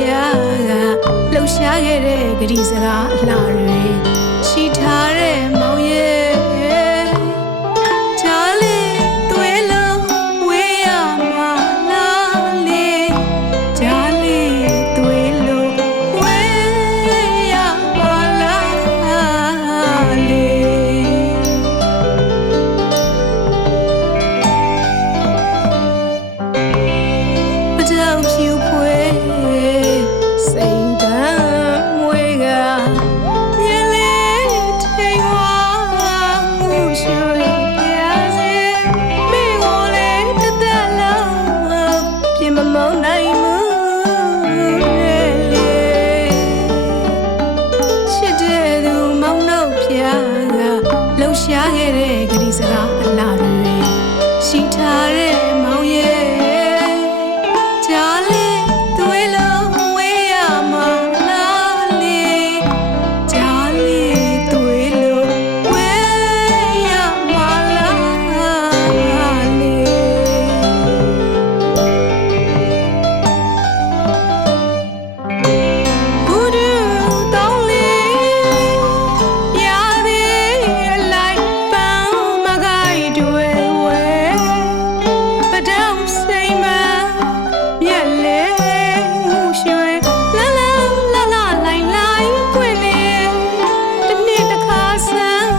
ဖျားကလှုပ်ရှားခဲ့တဲ့ဂရီစကားအလှတွေရှိထားတဲ့မောင်ရဲ့ကြားလေးသွေးလုံးဝေးရမှာလားလေကြားလေးသွေးလုံးဝေးရမှာလားလေပကြောက်ဖြူဖွေးစိတ်ဓာတ်မွေးကမြင်လေးထိန်ဝါမှုရွှေပြာစေမိကိုလေးတသက်လုံးပြင်မမုန်းနိုင်ဘူးလေချစ်တဲ့သူမောင်နှုတ်ဖျားကလှုပ်ရှားခဲ့တဲ့ဂရီစကားအလှတွေရှိထားတဲ့မောင်ရဲ့ကြားလေးသွေးလုံးဝေးရမှာလားလေကြားလေးသွေးလုံးဝေးရမှာလားလေဘူဒူတောင်းလေးရသည်အလိုက်ပန်းမကိုက်တွေဝဲပတောင်စိမ်မမြက်လေမှုရွှေလာလာလာလာလိုက်လိုက်ပွင့်လေတနေ့တစ်ခါဆန်း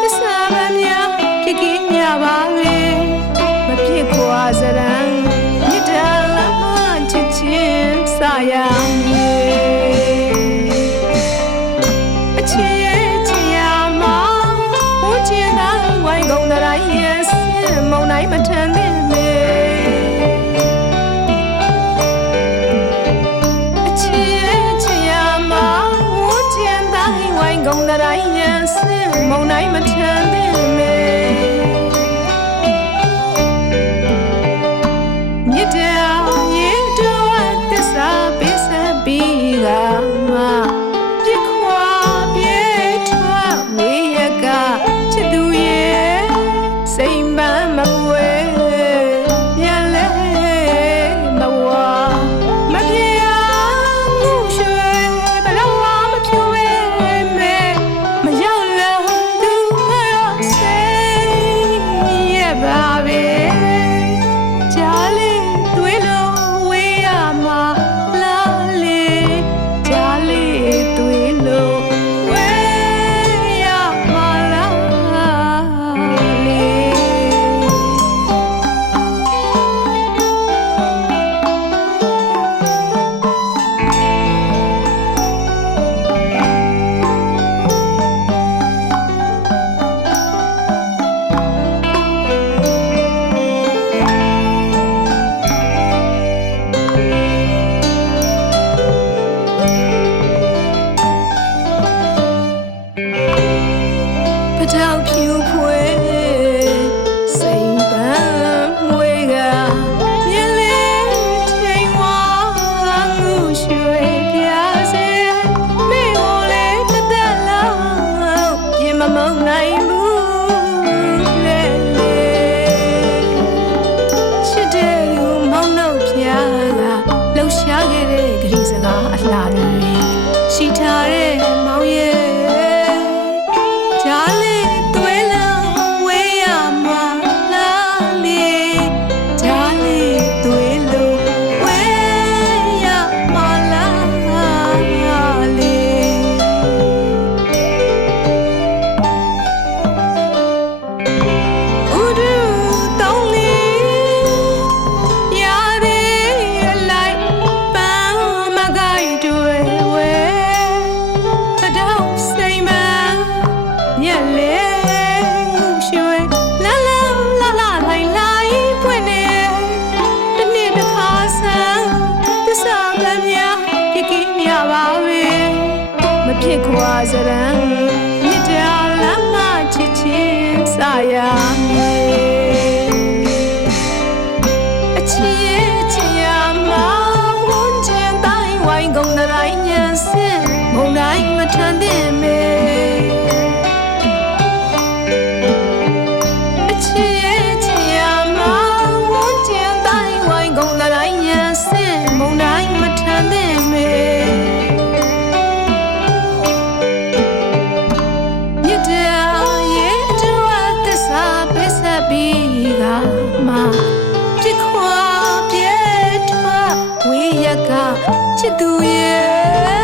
သစ္စာပန်းများဖြစ်ကြီးညပါလေမဖြစ်ခွာစရံမြစ်တာလမ်းမချစ်ချင်းစာရမြေအချစ်ရဲ့ချစ်ရမှာဝှချင်တာဝိုင်းကုန်တဲ့ရဲ့စင်မုံနိုင်မထမ်းသင့်မေအချစ်ရဲ့ချစ်ရမှာဝှချင်တာဝိုင်းကုန်တဲ့ရဲ့စင်မုံနိုင်မထမ်းသင့်မေမြစ်တာရေတော်သစ္စာပေးဆက်ပြီးကမှပြစ်ခွာပြေထွက်ဝေးရကချစ်သူရဲ့စိမ်ပန်းမကွယ်ပြန်လဲမဝါမပြေမှုရွှေဘလောက်မဖြူမဲမရောက်လာသူစိတ်ရဲ့ပါပဲကြားလေးသွေးလုံးဝေးရမှာလားလေကြားလေးသွေးလုံးဝေးရမှာလားလေ ပထောက်ဖြူဖွေးစိမ်ပန်းမွေးကမြင်လေးထိန်ဝါမှုရွှေပြာစေမိကိုလေးတသက်လုံးပြင်မမုန်းနိုင်ဘူးလေချစ်တဲ့လူမောင်နှုတ်ဖျားကလှုပ်ရှားခဲ့တဲ့ဂရီစကားအလှတွေရှိထားတဲ့မောင်ရဲ့ကြားလေးသွေးလုံးဝေးရမှာလားလေကြားလေးသွေးလုံးဝေးရမှာလားလေဥဒူတောင်းလေးရသည်အလိုက်ပန်းမကိုက်တွေဝဲ တဲ့မေမြစ်တရားရဲ့အတွက်သစ္စာပေးဆက်ပြီးကမှပြခွာပြဲထွက်ဝေးရကချစ်သူရဲ့